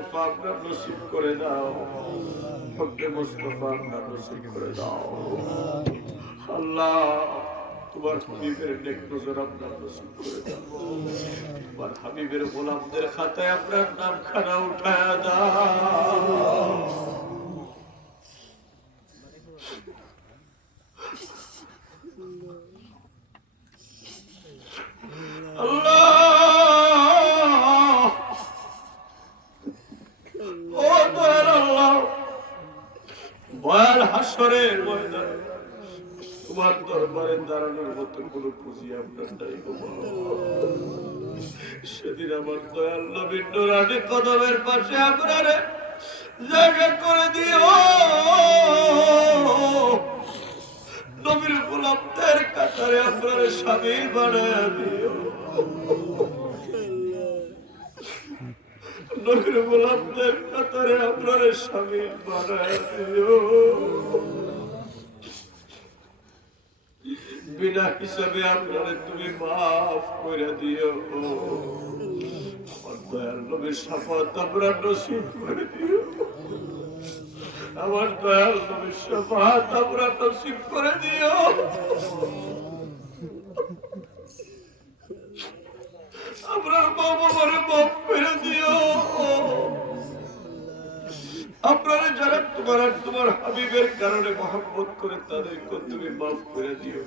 মুস্তাফা আপনার নসিব করে দাও, হকে মুস্তাফা আপনার নসিব করে দাও। আল্লাহ তোমার হাবিবের নেক নজর আপনার নসিব করে দাও। তোমার হাবিবের গোলামদের খাতায় আপনার নাম খানা উঠায়া দাও। আল্লাহ ও দয়াল আল্লাহ, ভয়াল হাসরের ময়দানে তোমার দরবারে দাঁড়ানোর মতো কোন পুঁজি আপনার নাই গো মাওলা। সেদিন আমার দয়াল নবীর নুরানি কদমের পাশে আপনারে জায়গা করে দিও, নবীর গোলামদের কাতারে আপনারে শামিল বানায়া দিও, নবীর গোলামদের কাতারে আপনারে শামিল বানায়া দিও। বিনা হিসাবে আপনারে তুমি মাফ করে দিও। আমার দয়াল নবীর শাফাত আপনার নসিব করে দিও। আমার দয়াল নবীর শাফাত আপনার নসিব করে দিও। আপনার বাবা মারে মাফ করে দিও। আপনারা যারা তোমার হাবিবের কারণে মহব্বত করে তাদেরকে তুমি মাফ করে দিও।